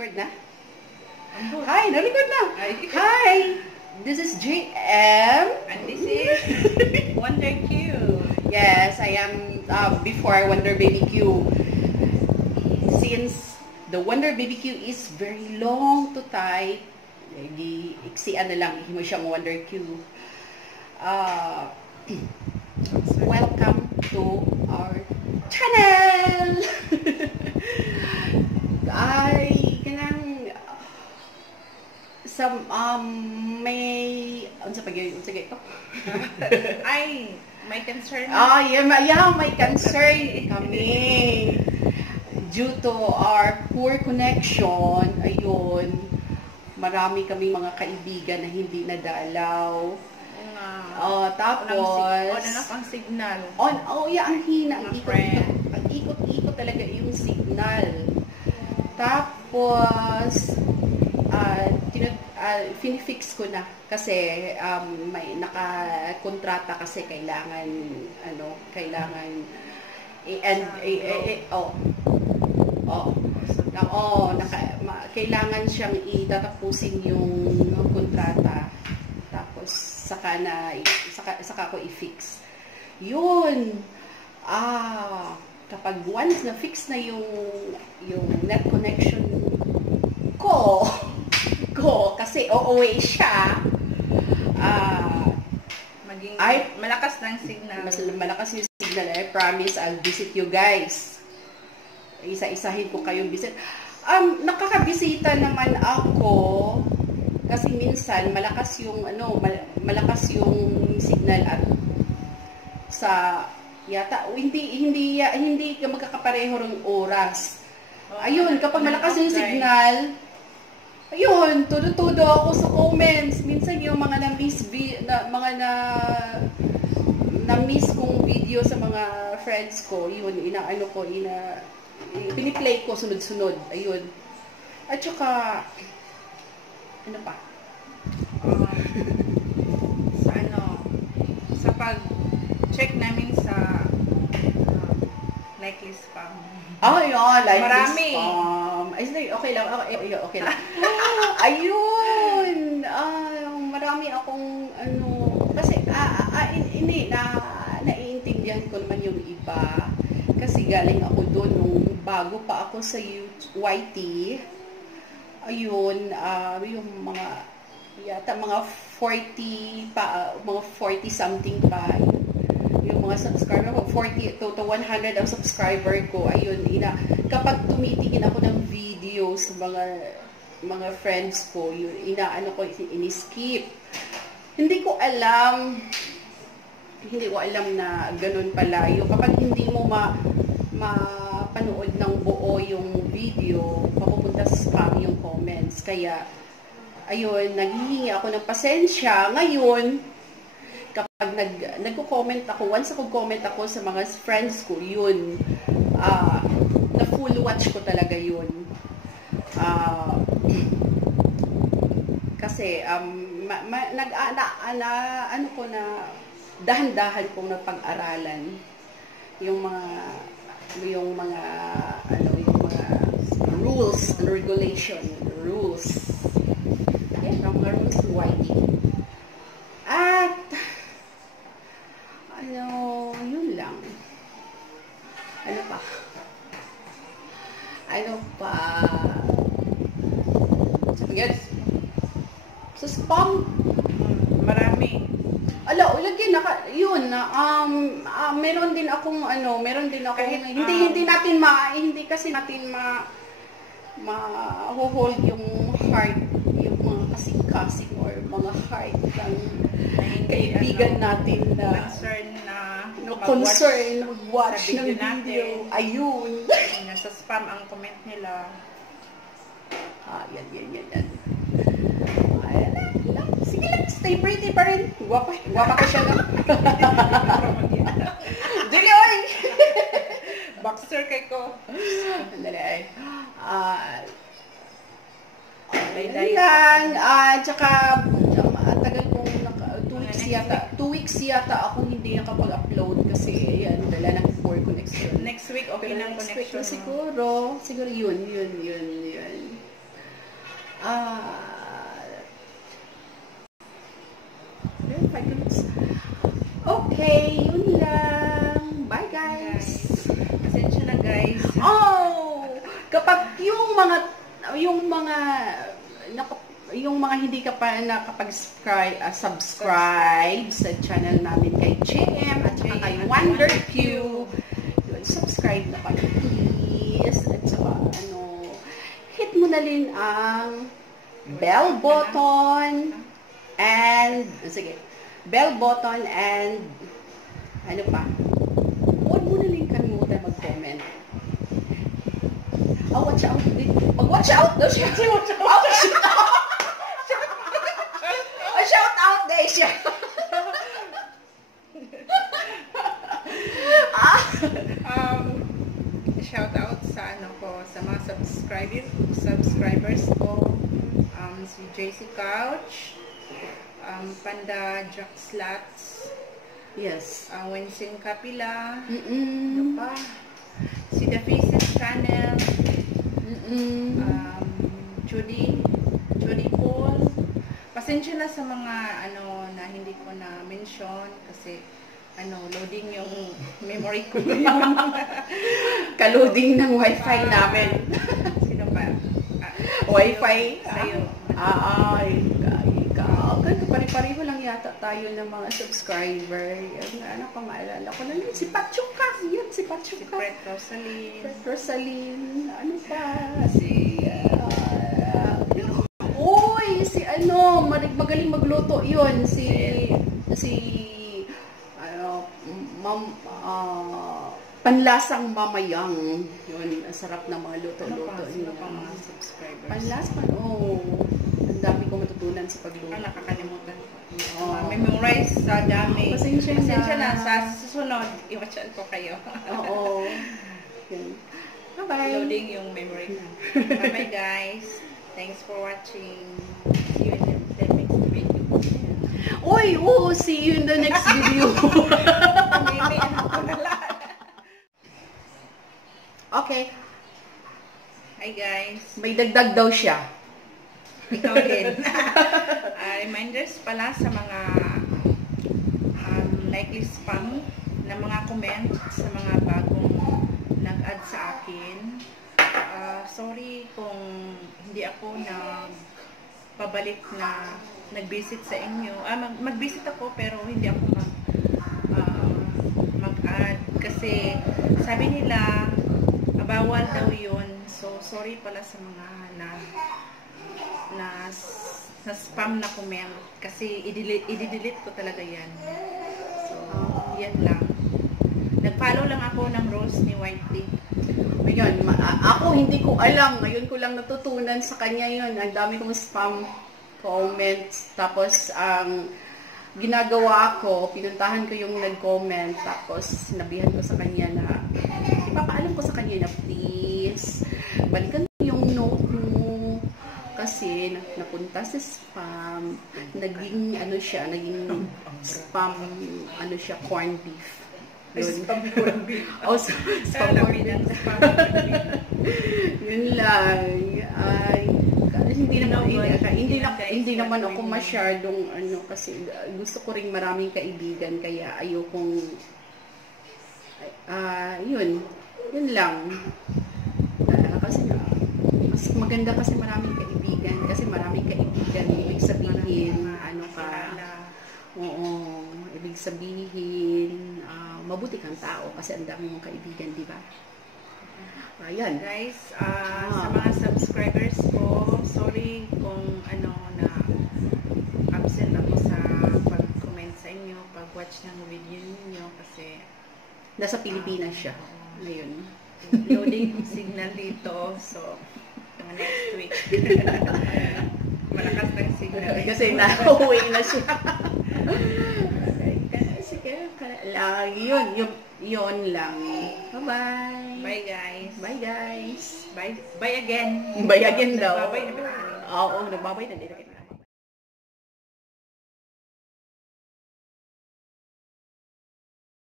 Record na? Hi, na-record na. Hi. Hi, this is JM. And this is Wonder Q. Yes, I am uh, before Wonder Baby Q. Since the Wonder Baby Q is very long to type, di iksian na lang mo siyang Wonder Q. Uh, welcome to our channel! Kanang sa um, may unsa pa gyud unsa gyud ito? Ay, may concern. Ah, yeah, ma- yeah, may concern kami. Due to our poor connection, ayun, marami kaming mga kaibigan na hindi nadalaw. Oh, tapos, On and off ang signal. on, oh yeah, ang hina, ang ikot, ang ikot-ikot talaga yung signal. Tapos, uh, ah, finifix ko na kasi um, may nakakontrata kasi kailangan ano kailangan and i- i- oh. Oh. Na, oh naka, ma, kailangan siyang itatapusin yung kontrata. Tapos saka na saka, saka ko i-fix. Yun. Ah kapag once na fix na yung yung net connection kasi OOA siya ah Maging Ay. malakas ng signal. mas malakas yung signal I promise I'll visit you guys. Isa-isahin ko kayong visit. Um nakakabisita naman ako kasi minsan malakas yung ano mal- malakas yung signal at sa yata hindi hindi hindi ka magkakapareho ng oras ayun kapag malakas yung signal ayun tudo-tudo ako sa comments. Minsan yung mga na-miss na, mga na na-miss kong video sa mga friends ko yun inaano ko ina piniplay ko sunod-sunod ayun. At saka ano pa? Um, sa ano, sa pag-check namin likely spam. Oh, yun. Like Marami. um, ay, okay lang. Okay, okay, okay lang. Ayun. Ah, marami akong, ano, kasi, ah, ah, ah, hin- hindi, na, naiintindihan ko naman yung iba. Kasi galing ako doon nung bago pa ako sa YT. Ayun, ah, yung mga, yata mga 40 pa, mga 40 something pa mga subscriber ko, 40 to, to 100 ang subscriber ko, ayun, ina, kapag tumitingin ako ng video sa mga mga friends ko, yun, inaano ko, ini-skip. Hindi ko alam, hindi ko alam na ganun pala. Yung kapag hindi mo ma, mapanood ng buo yung video, mapupunta sa spam yung comments. Kaya, ayun, naghihingi ako ng pasensya. Ngayon, nag nagko-comment ako, once ako comment ako sa mga friends ko, yun, ah na full watch ko talaga yun. Ah, kasi, um, ma, ma, nag, ah, na, na, ano ko na, dahan-dahan kong napag-aralan yung mga, yung mga, ano, yung mga rules and regulation, rules. Yan, ang mga rules ng YT. Yes. Sa spam, Mm, marami. ala, ulagyan naka, yun, na, um, ah, meron din akong, ano, meron din ako, Kahit, hindi, um, hindi natin ma, hindi kasi natin ma, ma-hold yung heart, yung mga kasing-kasing or mga heart ng kaibigan ano, natin na concern na no concern watch sa ng video natin. Ayun. Nasa spam ang comment nila. Ah, yan, yan, yan, yan. Ayan lang. Sige lang, stay pretty pa rin. Guwapa, guwapa ka siya, no? Dili, oy! Boxer kay ko. Andali, ay. Ah, diet. lang. Ah, tsaka, ah, tagal kong naka, two weeks yata, two weeks yata ako hindi nakapag-upload kasi, ayan, dala ng poor connection. Next week, okay Pero ng next week connection. na siguro, siguro yun, yun, yun, yun. Ah, minutes. Okay, yun lang. Bye, guys. Pasensya na guys. Oh, kapag yung mga yung mga yung mga hindi ka pa nakapag-subscribe uh, subscribe sa channel namin kay JM at saka kay Wonder. Yun, subscribe na kayo, please. At saka, ano, rin ang bell button and, sige, bell button and, ano pa, huwag mo na rin kalimutan mag-comment. Oh, watch out. Mag-watch out daw siya. Watch out. Oh. Oh, shout out day siya. ah, Um, shout out sa ano ko, sa mga subscriber, subscribers ko. Um, si JC Couch, um, Panda Jack Slats, yes. uh, Winsing Kapila, ano Mm-mm. pa? Si The Faces Channel, Mm-mm. um, Judy, Judy Paul. Pasensya na sa mga ano na hindi ko na mention kasi ano, loading yung memory ko yun. Kaluding ng wifi namin. Sino pa? Ah, Wifi? Sa'yo. Ah, ay, ikaw. Ganito, pare-pareho lang yata tayo ng mga subscriber. Yan, ano pa maalala ko na yun. Si Pachuca. Yan, si Si Pachuca. Fred Rosalie. Rosaline. Ano pa? Si... ah, Uy, si ano, mag- magaling magluto yun. Si... Si... Ano, mam... ah, panlasang mamayang. Yun, ang sarap ng mga Ano luto-luto niya. pa mga subscribers? Panlasan, oh. Ang dami ko matutunan sa pagluto. Ah, nakakalimutan. Oo. Uh, memorize sa dami. Pasensya na. Pasensya na. Sa susunod, iwatchan ko kayo. Oo. Yun. Bye-bye. Loading yung memory. Bye-bye guys. Thanks for watching. See you in the next video. Uy, oo, see you in the next video. Maybe, ano ko na lang. Okay, Hi guys. may dagdag daw siya. Ikaw din. Ah, reminders pala sa mga um, likely spam na mga comment sa mga bagong nag-add sa akin. Ah, sorry kung hindi ako na pabalik na nag-visit sa inyo. Ah, mag- mag-visit ako pero hindi ako mag ah, mag-add kasi sabi nila bawal daw yun. So, sorry pala sa mga na na na spam na comment kasi i-delete, ko talaga yan. So, yan lang. Nag-follow lang ako ng rules ni Whitey. Ayun, ako hindi ko alam. Ngayon ko lang natutunan sa kanya yun. Ang dami kong spam comments. Tapos, ang ginagawa ko, pinuntahan ko yung nag-comment. Tapos, sinabihan ko sa kanya na, ipapaalam ko sa kanya na, please, balikan mo yung note mo. Kasi, na- napunta sa spam. Naging, ano siya, naging spam, ano siya, corned beef. Yun. Spam corned beef. Oh, spam mo beef. Yun lang. Ay, hindi naman Hindi hindi, na, hindi naman ako masyadong ano kasi gusto ko ring maraming kaibigan kaya ayokong ah yun. Yun lang. Ah, kasi mas maganda kasi maraming kaibigan kasi maraming kaibigan. Ibig sabihin ano ka oo ibig sabihin ah, mabuti kang tao kasi ang dami mong kaibigan di ba? Ayan. Guys, ah, Ah. sa mga subscribers ko, sorry kung ano na absent ako sa pag-comment sa inyo, pag-watch ng video niyo kasi nasa Pilipinas siya ngayon loading signal dito. So, mga next week. Malakas ng signal. kasi nauwi na siya sige lang yun yun, yun lang bye bye guys. bye guys Bye. Bye again. Bye again daw. Bye-bye na ba? oo nagbabay na din